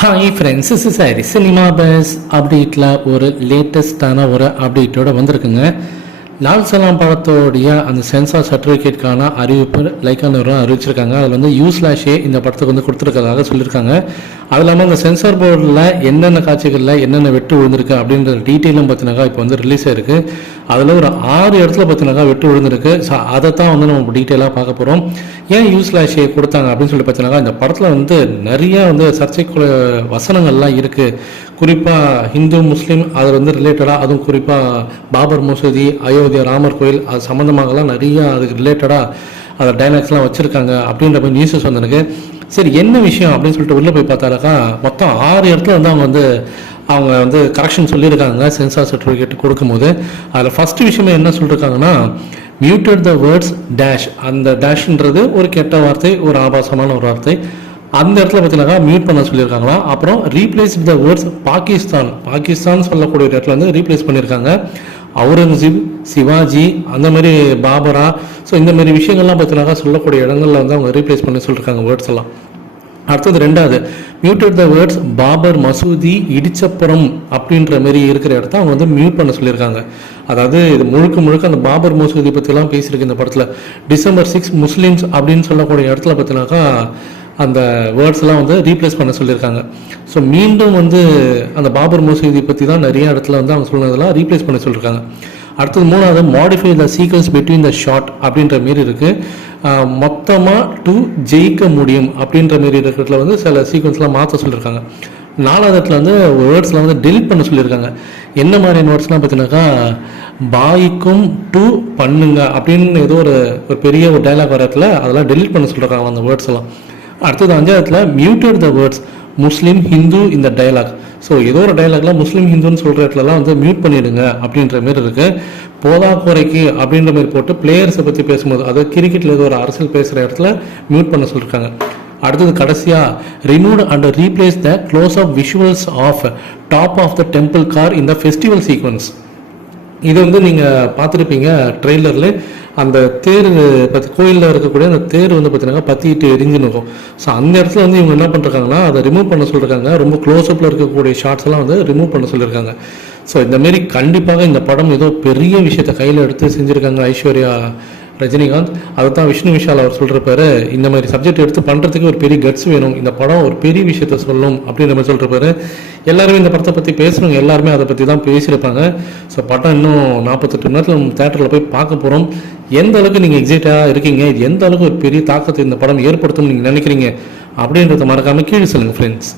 Hi friends is sorry cinema buzz அப்டேட்டில் ஒரு லேட்டஸ்டான ஒரு அப்டேட்டோட வந்திருக்குங்க. லால் சலாம் படத்தோடைய அந்த சென்சார் சர்டிஃபிகேட்கான அறிவிப்பு லைக்கா நிறுவனம் அறிவிச்சிருக்காங்க. அதில் வந்து யூ ஸ்லாஷே இந்த படத்துக்கு வந்து கொடுத்துருக்கதாக சொல்லியிருக்காங்க. அது இல்லாமல் அந்த சென்சார் போர்டில் என்னென்ன காட்சிகளில் என்னென்ன வெட்டு விழுந்திருக்கு அப்படின்ற டீட்டெயிலும் பார்த்தினாக்கா இப்போ வந்து ரிலீஸ் ஆயிருக்கு. அதில் ஒரு ஆறு இடத்துல பார்த்தினாக்கா வெட்டு விழுந்திருக்கு. ஸோ அதை தான் வந்து நம்ம டீட்டெயிலாக பார்க்க போகிறோம் ஏன் யூ ஸ்லாஷே கொடுத்தாங்க அப்படின்னு சொல்லி பார்த்தீங்கன்னா இந்த படத்தில் வந்து நிறையா வந்து சர்ச்சைக்குள்ள வசனங்கள்லாம் இருக்குது குறிப்பாக ஹிந்து முஸ்லீம் அது வந்து ரிலேட்டடாக அதுவும் குறிப்பாக பாபர் மசூதி அயோத்தியா ராமர் கோயில் அது சம்மந்தமாகலாம் நிறைய அதுக்கு ரிலேட்டடாக அந்த டைலாக்ஸ்லாம் வச்சுருக்காங்க அப்படின்ற மாதிரி நியூஸஸ் வந்திருக்கு சரி என்ன விஷயம் அப்படின்னு சொல்லிட்டு உள்ளே போய் பார்த்தாக்கா மொத்தம் ஆறு இடத்துல வந்து அவங்க வந்து அவங்க வந்து கரெக்ஷன் சொல்லியிருக்காங்க சென்சார் சர்டிஃபிகேட் கொடுக்கும்போது. அதில் ஃபஸ்ட்டு விஷயமே என்ன சொல்லியிருக்காங்கன்னா மியூட்டட் த வேர்ட்ஸ் டேஷ் அந்த டேஷ்ன்றது ஒரு கெட்ட வார்த்தை ஒரு ஆபாசமான ஒரு வார்த்தை. அந்த இடத்துல பார்த்தீங்கன்னா மியூட் பண்ண சொல்லியிருக்காங்களா? அப்புறம் replace the words Pakistan Pakistan சொல்லக்கூடிய ஒரு இடத்துல வந்து ரீப்ளேஸ் பண்ணியிருக்காங்க. அவுரங்கசீப் சிவாஜி அந்த மாதிரி பாபரா. ஸோ இந்த மாதிரி விஷயங்கள்லாம் பார்த்தீங்கன்னா சொல்லக்கூடிய இடங்களில் வந்து அவங்க ரீப்ளேஸ் பண்ணி சொல்லியிருக்காங்க வேர்ட்ஸ் எல்லாம். அடுத்தது ரெண்டாவது மியூட்டட் த வேர்ட்ஸ் பாபர் மசூதி இடிச்சப்புறம் அப்படின்ற மாதிரி இருக்கிற இடத்த அவங்க வந்து மியூட் பண்ண சொல்லியிருக்காங்க. அதாவது இது முழுக்க முழுக்க அந்த பாபர் மசூதி பற்றிலாம் பேசியிருக்கு இந்த படத்தில். டிசம்பர் சிக்ஸ் முஸ்லீம்ஸ் அப்படின்னு சொல்லக்கூடிய இடத்துல பார்த்தினாக்கா அந்த வேர்ட்ஸ்லாம் வந்து ரீப்ளேஸ் பண்ண சொல்லியிருக்காங்க. ஸோ மீண்டும் வந்து அந்த பாபர் மசூதி பற்றி தான் நிறைய இடத்துல வந்து அவங்க சொன்னதெல்லாம் ரீப்ளேஸ் பண்ண சொல்லியிருக்காங்க. அடுத்தது மூணாவது modify the sequence between the shot அப்படின்ற மாரி இருக்குது மொத்தமாக டு ஜெயிக்க முடியும் அப்படின்ற மாரி இருக்கிறதுல வந்து சில சீக்வன்ஸ்லாம் மாற்ற சொல்லியிருக்காங்க. நாலாவது இடத்துல வந்து வேர்ட்ஸ்லாம் வந்து டெலிட் பண்ண சொல்லியிருக்காங்க. என்ன மாதிரியான வேர்ட்ஸ்லாம் பார்த்தீங்கன்னாக்கா பாய்க்கும் டு பண்ணுங்க அப்படின்னு ஏதோ ஒரு ஒரு பெரிய ஒரு டைலாக் வர இடத்துல அதெல்லாம் டெலிட் பண்ண சொல்லியிருக்காங்க அந்த வேர்ட்ஸ் எல்லாம். அடுத்தது அஞ்சாவதுல muted the words Muslim Hindu இந்த டயலாக் ஸோ ஏதோ ஒரு டயலாக்ல முஸ்லீம் ஹிந்துன்னு சொல்கிற இடத்துலலாம் வந்து மியூட் பண்ணிடுங்க அப்படின்ற மாதிரி இருக்குது போதா குறைக்கு அப்படின்ற மாதிரி போட்டு பிளேயர்ஸை பற்றி பேசும்போது அதாவது கிரிக்கெட்டில் ஏதோ ஒரு அரசியல் பேசுகிற இடத்துல மியூட் பண்ண சொல்லியிருக்காங்க அடுத்தது கடைசியாக remove and replace the close of visuals of top of the temple car இந்த ஃபெஸ்டிவல் சீக்வன்ஸ் இது வந்து நீங்கள் பார்த்துருப்பீங்க ட்ரெய்லரில். அந்த தேர் பற்றி கோயிலில் இருக்கக்கூடிய அந்த தேர் வந்து பார்த்தீங்கன்னா பற்றிட்டு எரிஞ்சுன்னு இருக்கும். ஸோ அந்த இடத்துல வந்து இவங்க என்ன பண்ணுறாங்கன்னா அதை ரிமூவ் பண்ண சொல்லியிருக்காங்க ரொம்ப க்ளோஸ்அப்பில் இருக்கக்கூடிய ஷார்ட்ஸ் எல்லாம் வந்து ரிமூவ் பண்ண சொல்லியிருக்காங்க ஸோ இந்த மாரி கண்டிப்பாக இந்த படம் ஏதோ பெரிய விஷயத்தை கையில் எடுத்து செஞ்சுருக்காங்க ஐஸ்வர்யா ரஜினிகாந்த் அதை தான் விஷ்ணு விஷால் அவர் சொல்கிறப்பாரு இந்த மாதிரி சப்ஜெக்ட் எடுத்து பண்ணுறதுக்கு ஒரு பெரிய கட்ஸ் வேணும் இந்த படம் ஒரு பெரிய விஷயத்த சொல்லும் அப்படின்ற மாதிரி சொல்கிறப்பாரு எல்லாருமே இந்த படத்தை பற்றி பேசுகிறவங்க எல்லாருமே அதை பற்றி தான் பேசியிருப்பாங்க. ஸோ படம் இன்னும் நாற்பத்தெட்டு மணி நேரத்தில் தேட்டரில் போய் பார்க்க போகிறோம் எந்த அளவுக்கு நீங்கள் எக்ஸைட்டாக இருக்கீங்க இது எந்த அளவுக்கு ஒரு பெரிய தாக்கத்தை இந்த படம் ஏற்படுத்தும்னு நீங்கள் நினைக்கிறீங்க அப்படின்றத மறக்காமல் கீழே சொல்லுங்கள் ஃப்ரெண்ட்ஸ்